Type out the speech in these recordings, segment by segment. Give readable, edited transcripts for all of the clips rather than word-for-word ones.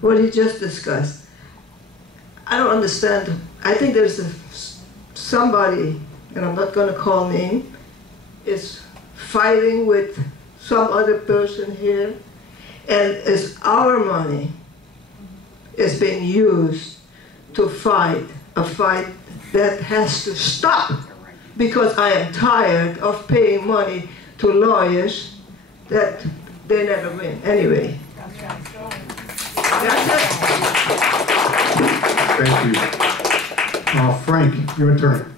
what he just discussed. I don't understand. I think there's somebody, and I'm not going to call name, is fighting with some other person here, and it's our money is being used to fight a fight that has to stop, because I am tired of paying money to lawyers that they never win. Anyway. That's it. Thank you. Frank, your turn.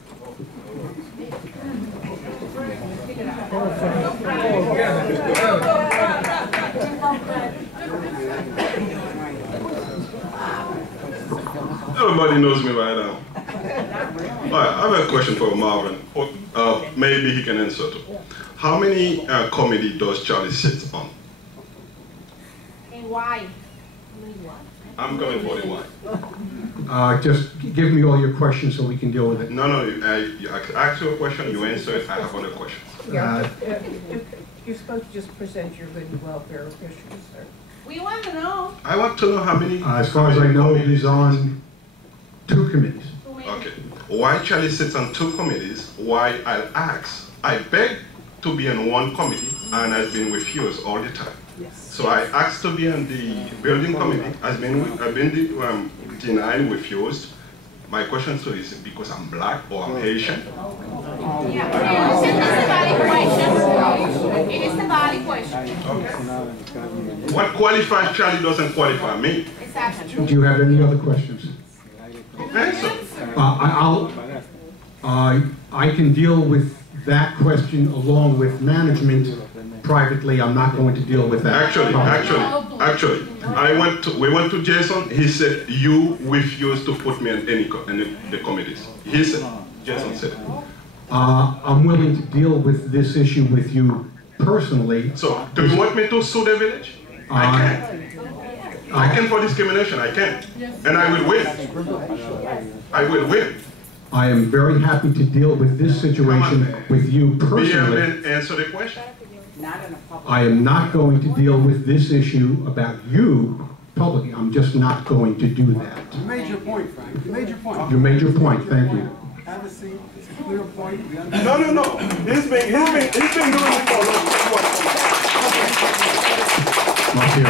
Everybody knows me by now. All right, I have a question for Marvin. Maybe he can answer too. How many committee does Charlie sit on? And why? I'm coming for the why. Just give me all your questions so we can deal with it. No, I ask you a question, you answer it, I have other questions. You're supposed to just present your good and welfare officials, sir. We want to know. I want to know how many... As far as I know, he's on 2 committees. Okay. Why Charlie sits on 2 committees? Why I'll ask. I beg to be on 1 committee and has been refused all the time. Yes. So I asked to be on the building committee, I've been denied, refused. My question to you is because I'm black or I'm Haitian? Yeah, it is a valid question. Okay. What qualifies Charlie doesn't qualify me. Exactly. Do you have any other questions? Answer. I can deal with that question along with management privately. I'm not going to deal with that. Actually, we went to Jason. He said, you refused to put me in any the committees. He said, Jason said it. I'm willing to deal with this issue with you personally. So, do you want me to sue the village? I can't. I can for discrimination, I can. And I will win. I will win. I am very happy to deal with this situation with you personally. Answer the question. I am not going to deal with this issue about you publicly. I'm just not going to do that. You made your point, Frank. You made your point. You made your point. Thank you. Have a seat. It's a clear point. No. He's been doing it for a long Marcia,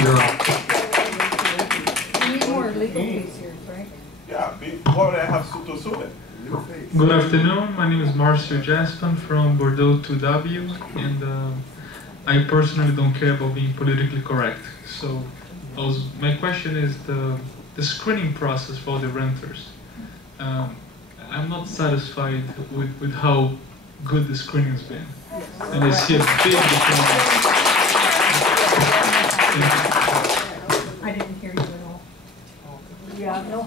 you're up. We need more legal fees here, Frank. Yeah, what would I have to sue them? Good afternoon, my name is Marcio Jaspan from Bordeaux 2W, and I personally don't care about being politically correct. So my question is the screening process for the renters. I'm not satisfied with how good the screening has been. And I see a big difference. I didn't hear you at all.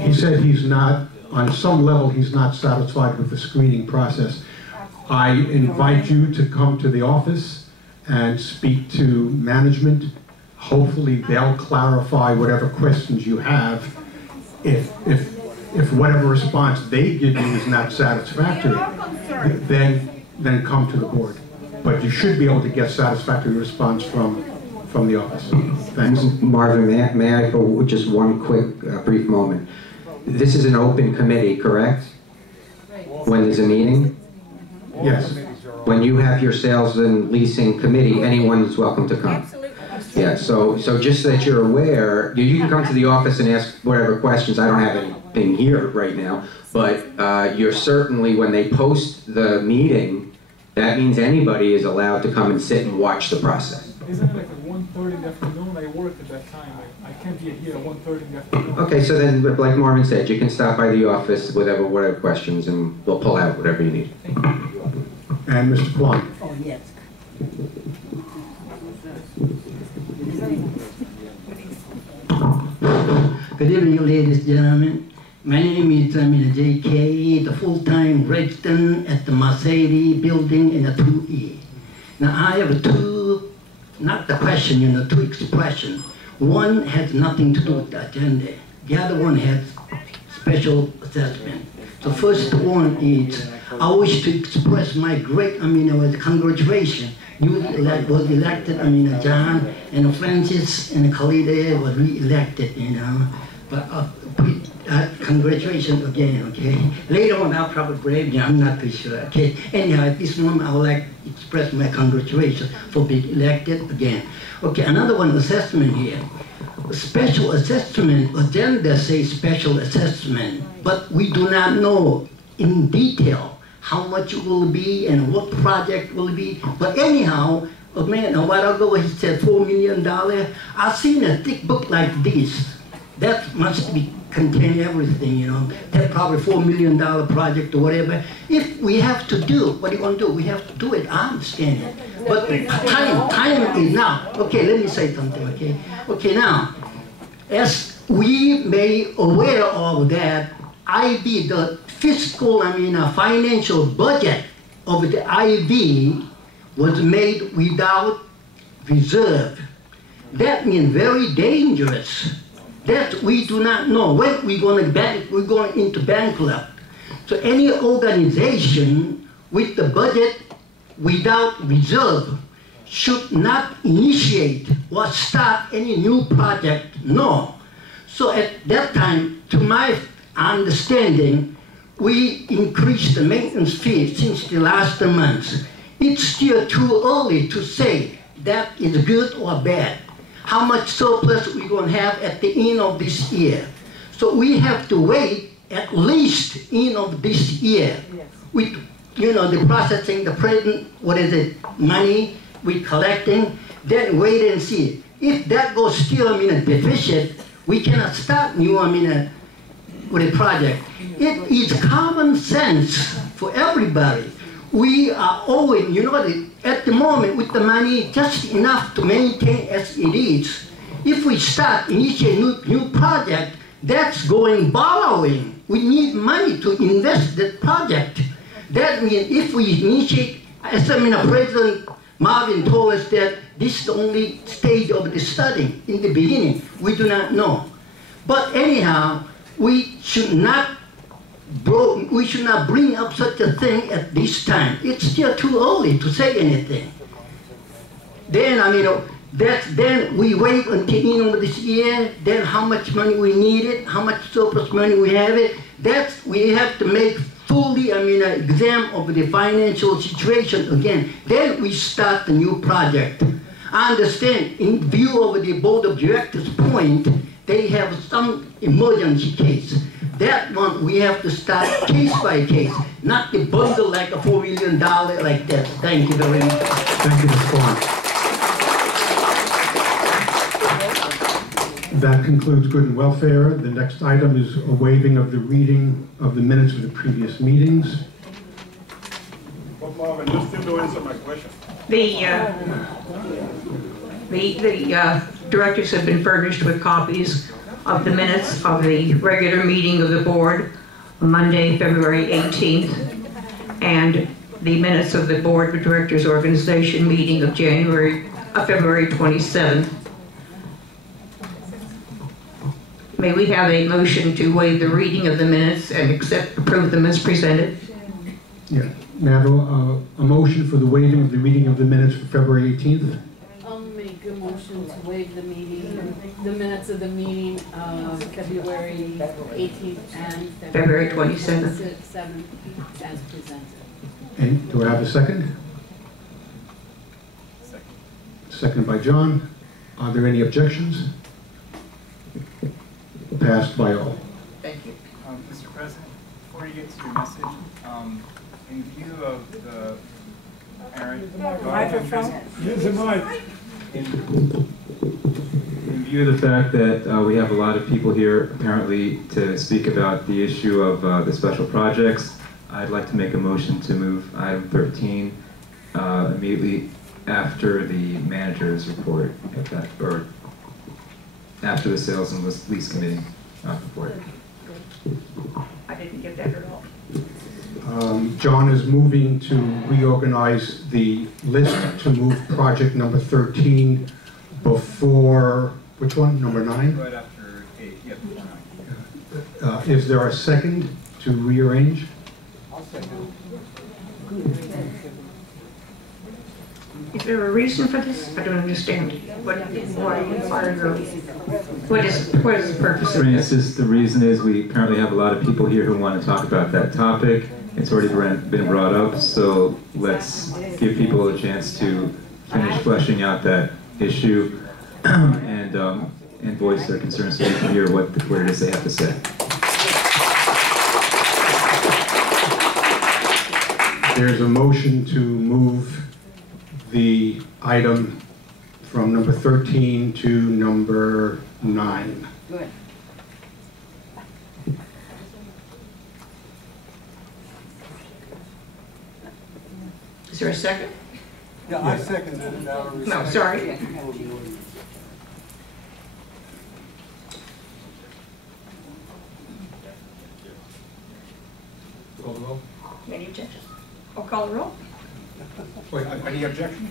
He said he's not, on some level, he's not satisfied with the screening process. I invite you to come to the office and speak to management. Hopefully they'll clarify whatever questions you have. If whatever response they give you is not satisfactory, then come to the board. But you should be able to get satisfactory response from the office. Thanks. Marvin, may I for just one quick brief moment? This is an open committee, correct? When there's a meeting? Yes. When you have your sales and leasing committee, anyone is welcome to come. Yeah, so just so that you're aware, you can come to the office and ask whatever questions. I don't have anything here right now, but you're certainly, when they post the meeting, that means anybody is allowed to come and sit and watch the process. Isn't it like at 1:30 in the afternoon? I work at that time. I can't be here at 1:30 in the afternoon. Okay, so then, like Marvin said, you can stop by the office with whatever questions, and we'll pull out whatever you need. And Mr. Kwan. Oh, yes. Good evening, ladies and gentlemen. My name is J.K., the full-time resident at the Mercedes building in the 2E. Now, I have two, not the question, two expressions. One has nothing to do with the agenda. The other one has special assessment. The first one is, I wish to express my great, congratulations was elected, John and Francis and Khalid were re-elected, But congratulations again, okay? Later on, I'll probably brave you, I'm not too sure, okay? Anyhow, at this moment, I would like to express my congratulations for being elected again. Okay, another one, assessment here. Special assessment, agenda says special assessment, but we do not know in detail how much it will be and what project will be. But anyhow, a while ago he said $4 million. I've seen a thick book like this. That must be contain everything, That probably $4 million project or whatever. If we have to do, what are you going to do? We have to do it, I understand it. But time is now. Okay, let me say something, okay? Okay, now, as we may aware of that, IB, the fiscal, financial budget of the IB was made without reserve. That means very dangerous. That we do not know when we're going into bankrupt. So any organization with the budget without reserve should not initiate or start any new project, no. So at that time, to my understanding, we increased the maintenance fee since the last months. It's still too early to say that is good or bad. How much surplus we're going to have at the end of this year. So we have to wait at least end of this year. Yes. With, the processing, the present, money we collecting, then wait and see. If that goes still, deficient, we cannot start new, with a project. It is common sense for everybody. We are owing, at the moment with the money, just enough to maintain as it is. If we start initiate new project, that's going borrowing. We need money to invest that project. That means if we initiate, as President Marvin told us that this is the only stage of the study in the beginning. We do not know. But anyhow, we should not bring up such a thing at this time. It's still too early to say anything. Then, then we wait until the end of this year, then how much money we need it, how much surplus money we have it, we have to make fully, exam of the financial situation again. Then we start the new project. I understand, in view of the board of directors' point, they have some emergency case. That one, we have to start case by case, not the bundle like a $4 million like that. Thank you very much. Thank you, Mr. Barnes. That concludes good and welfare. The next item is a waiving of the reading of the minutes of the previous meetings. But Marvin, you still don't answer my question. The directors have been furnished with copies of the minutes of the regular meeting of the board on Monday, February 18th, and the minutes of the board of directors organization meeting of February 27th. May we have a motion to waive the reading of the minutes and approve them as presented? Yeah. May I have a motion for the waiving of the reading of the minutes for February 18th? I'll make a motion to waive the minutes of the meeting of February 18th and February 27th. As presented. And do I have a second? Second by John. Are there any objections? Passed by all. Thank you. Mr. President, before you get to your message, in view of the in view of the fact that we have a lot of people here apparently to speak about the issue of the special projects, I'd like to make a motion to move item 13 immediately after the manager's report, or after the sales and lease committee report. I didn't get that at all. John is moving to reorganize the list to move project number 13 before, which one, number 9? Right after 8, yeah, before 9. Is there a second to rearrange? Is there a reason for this? I don't understand. Why you fired her? What is the purpose of this? Francis, the reason is we apparently have a lot of people here who want to talk about that topic. It's already been brought up, so let's give people a chance to finish fleshing out that issue and voice their concerns so we can hear what it is they have to say. There's a motion to move the item from number 13 to number 9. Good. Is there a second? Yeah, I second that. No, sorry. Call the roll. Any objections? I'll call the roll. Wait, any objections?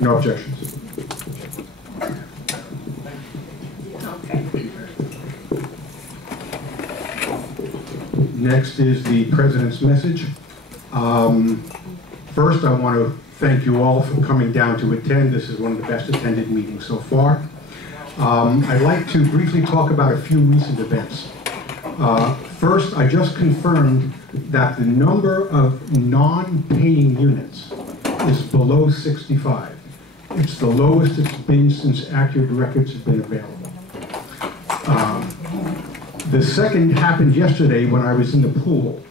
No objections. Okay. Next is the President's message. First, I want to thank you all for coming down to attend. This is one of the best attended meetings so far. I'd like to briefly talk about a few recent events. First, I just confirmed that the number of non-paying units is below 65. It's the lowest it's been since accurate records have been available. The second happened yesterday when I was in the pool.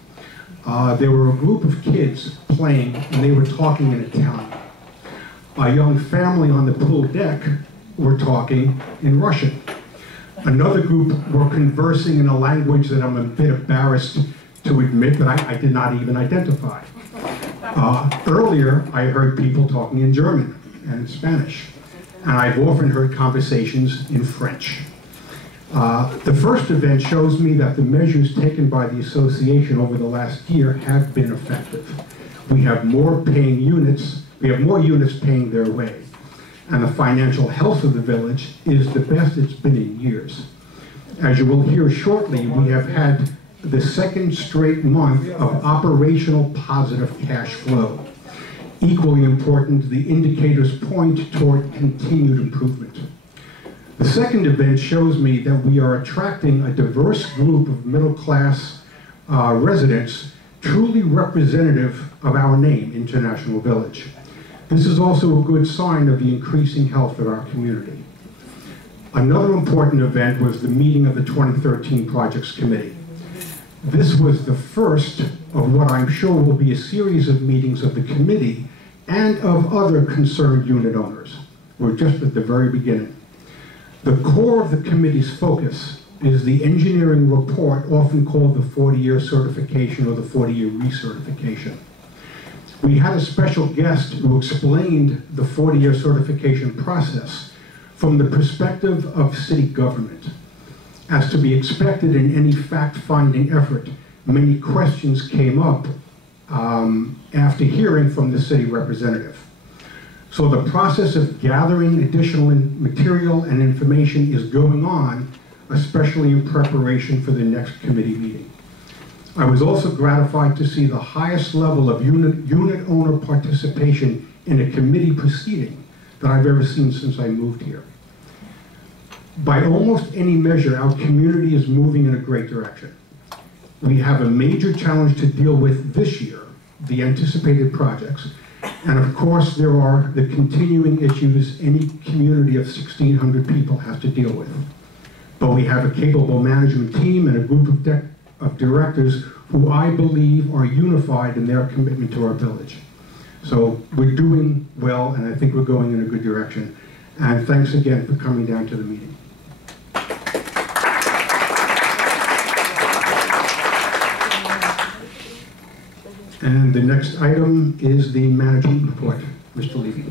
There were a group of kids playing and they were talking in Italian. A young family on the pool deck were talking in Russian. Another group were conversing in a language that I'm a bit embarrassed to admit, but I did not even identify. Earlier, I heard people talking in German and in Spanish, and I've often heard conversations in French. The first event shows me that the measures taken by the association over the last year have been effective. We have more paying units, we have more units paying their way, and the financial health of the village is the best it's been in years. As you will hear shortly, we have had the second straight month of operational positive cash flow. Equally important, the indicators point toward continued improvement. The second event shows me that we are attracting a diverse group of middle-class residents truly representative of our name, International Village. This is also a good sign of the increasing health of our community. Another important event was the meeting of the 2013 Projects Committee. This was the first of what I'm sure will be a series of meetings of the committee and of other concerned unit owners. We're just at the very beginning. The core of the committee's focus is the engineering report, often called the 40-year certification or the 40-year recertification. We had a special guest who explained the 40-year certification process from the perspective of city government. As to be expected in any fact-finding effort, many questions came up after hearing from the city representative. So the process of gathering additional material and information is going on, especially in preparation for the next committee meeting. I was also gratified to see the highest level of unit owner participation in a committee proceeding that I've ever seen since I moved here. By almost any measure, our community is moving in a great direction. We have a major challenge to deal with this year, the anticipated projects, and of course there are the continuing issues any community of 1,600 people has to deal with. But we have a capable management team and a group of directors who I believe are unified in their commitment to our village. So we're doing well, and I think we're going in a good direction. And thanks again for coming down to the meeting. And the next item is the management report. Mr. Levy.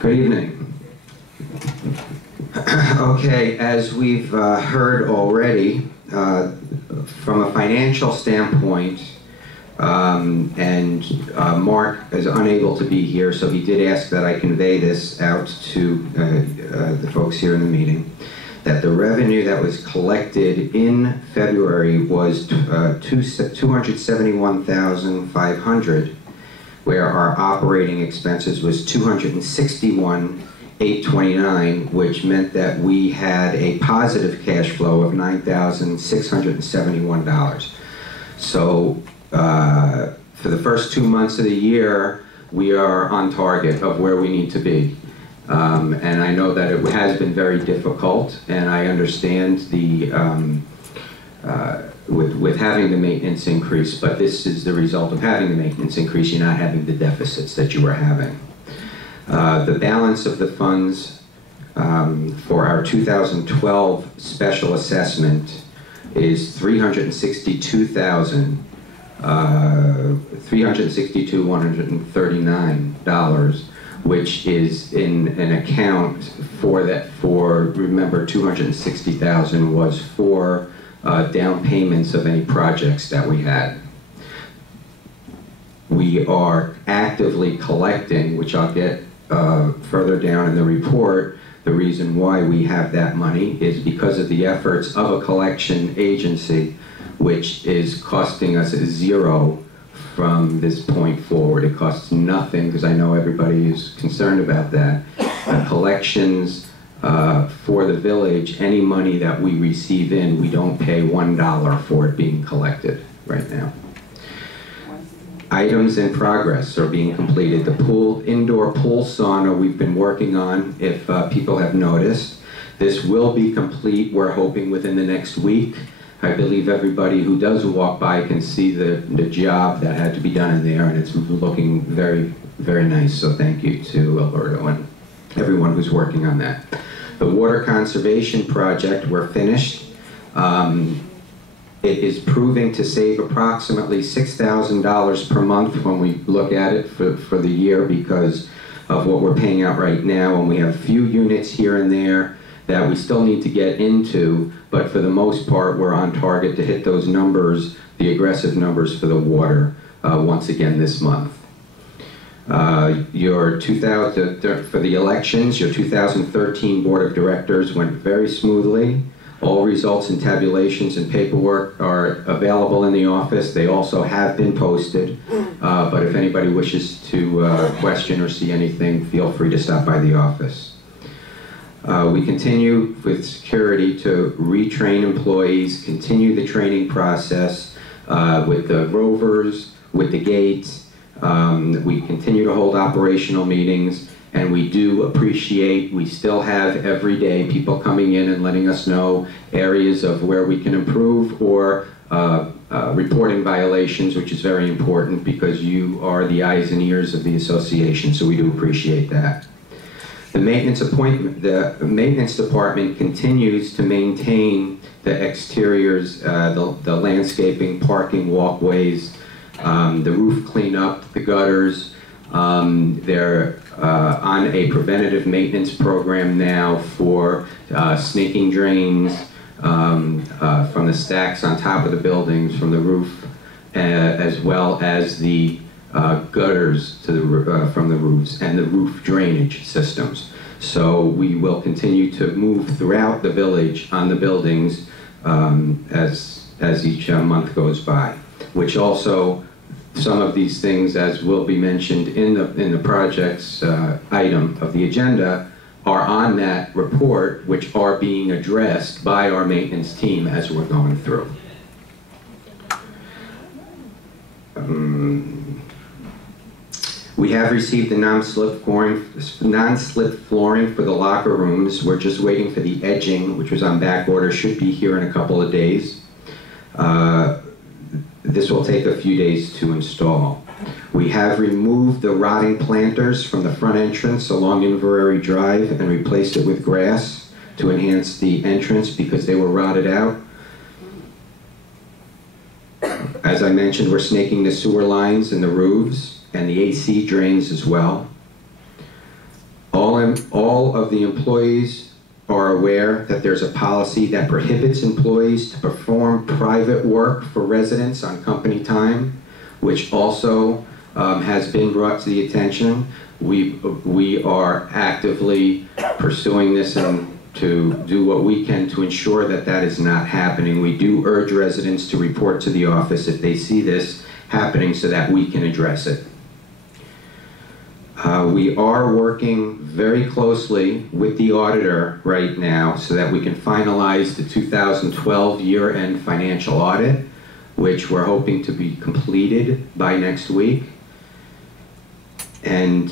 Good evening. Okay, as we've heard already, from a financial standpoint, Mark is unable to be here, so he did ask that I convey this out to the folks here in the meeting, that the revenue that was collected in February was $271,500. where our operating expenses was $261,829, which meant that we had a positive cash flow of $9,671. So for the first 2 months of the year, we are on target of where we need to be. And I know that it has been very difficult, and I understand the with having the maintenance increase, but this is the result of having the maintenance increase. You're not having the deficits that you were having. The balance of the funds for our 2012 special assessment is $362,139, which is in an account for that. Remember, $260,000 was for down payments of any projects that we had. We are actively collecting, which I'll get further down in the report. The reason why we have that money is because of the efforts of a collection agency, which is costing us zero from this point forward. It costs nothing, because I know everybody is concerned about that. Collections for the village, any money that we receive in, we don't pay $1 for it being collected right now. Items in progress are being completed. The indoor pool sauna we've been working on, if people have noticed. This will be complete, we're hoping, within the next week. I believe everybody who does walk by can see the job that had to be done in there, and it's looking very, very nice. So thank you to Alberto and everyone who's working on that. The water conservation project, we're finished. It is proving to save approximately $6,000 per month when we look at it for the year, because of what we're paying out right now, and we have a few units here and there that we still need to get into, but for the most part we're on target to hit those numbers, the aggressive numbers for the water, once again this month. For the elections, your 2013 Board of Directors went very smoothly. All results and tabulations and paperwork are available in the office. They also have been posted, but if anybody wishes to question or see anything, feel free to stop by the office. We continue with security to retrain employees, continue the training process with the rovers, with the gates. We continue to hold operational meetings, and we do appreciate, we still have every day people coming in and letting us know areas of where we can improve, or reporting violations, which is very important because you are the eyes and ears of the association, so we do appreciate that. The maintenance department continues to maintain the exteriors, the landscaping, parking, walkways, the roof cleanup, the gutters. They're on a preventative maintenance program now for snaking drains from the stacks on top of the buildings, from the roof, as well as the gutters to the, from the roofs, and the roof drainage systems. So we will continue to move throughout the village on the buildings as each month goes by, which also, some of these things, as will be mentioned in the projects item of the agenda, are on that report, which are being addressed by our maintenance team as we're going through. We have received the non-slip flooring for the locker rooms. We're just waiting for the edging, which was on back order, should be here in a couple of days. This will take a few days to install. We have removed the rotting planters from the front entrance along Inverary Drive and replaced it with grass to enhance the entrance because they were rotted out. As I mentioned, we're snaking the sewer lines and the roofs and the AC drains as well. All of the employees are aware that there's a policy that prohibits employees to perform private work for residents on company time, which also has been brought to the attention. We are actively pursuing this and to do what we can to ensure that that is not happening. We do urge residents to report to the office if they see this happening so that we can address it. We are working very closely with the auditor right now so that we can finalize the 2012 year-end financial audit, which we're hoping to be completed by next week. And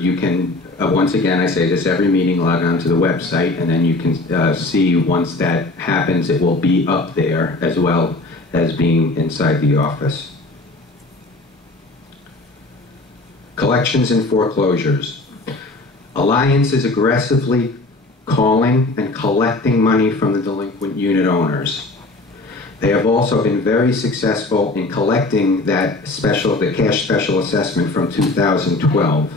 you can, once again, I say this every meeting, log on to the website, and then you can see once that happens, it will be up there as well as being inside the office. Collections and foreclosures. Alliance is aggressively calling and collecting money from the delinquent unit owners. They have also been very successful in collecting that the cash special assessment from 2012.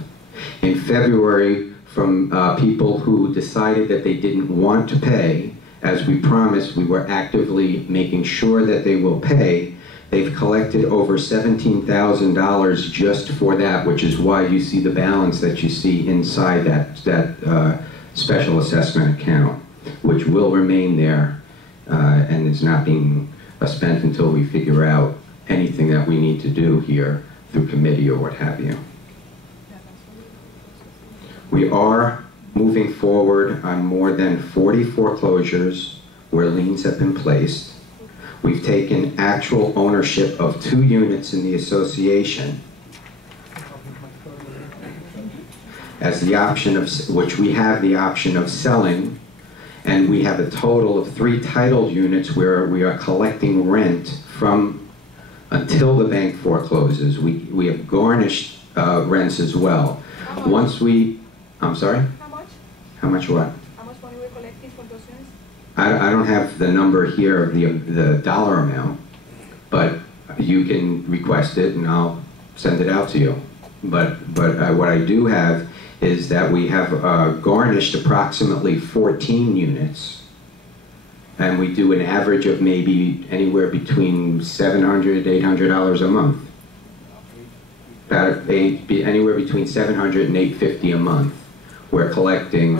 In February, from people who decided that they didn't want to pay, as we promised, we were actively making sure that they will pay. They've collected over $17,000 just for that, which is why you see the balance that you see inside that special assessment account, which will remain there and is not being spent until we figure out anything that we need to do here through committee or what have you. We are moving forward on more than 40 foreclosures where liens have been placed. We've taken actual ownership of 2 units in the association as the option of, which we have the option of selling, and we have a total of 3 titled units where we are collecting rent from until the bank forecloses. We have garnished rents as well. Once we, I'm sorry? How much? How much what? How much money we're collecting for those units? I don't have the number here of the dollar amount, but you can request it and I'll send it out to you. But what I do have is that we have garnished approximately 14 units, and we do an average of maybe anywhere between $700 $800 a month. About anywhere between $700 and $850 a month. We're collecting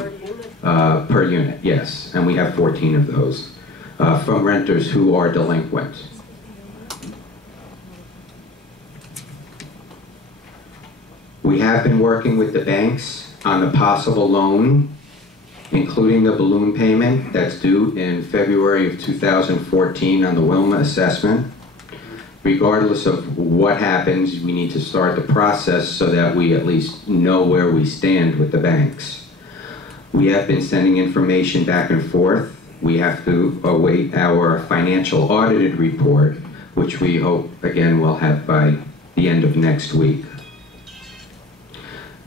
per unit, yes, and we have 14 of those from renters who are delinquent. We have been working with the banks on the possible loan, including the balloon payment that's due in February of 2014 on the Wilma assessment. Regardless of what happens, we need to start the process so that we at least know where we stand with the banks. We have been sending information back and forth. We have to await our financial audited report, which we hope, again, we'll have by the end of next week.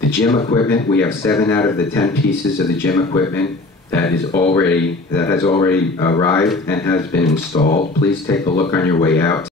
The gym equipment, we have 7 out of the 10 pieces of the gym equipment that has already arrived and has been installed. Please take a look on your way out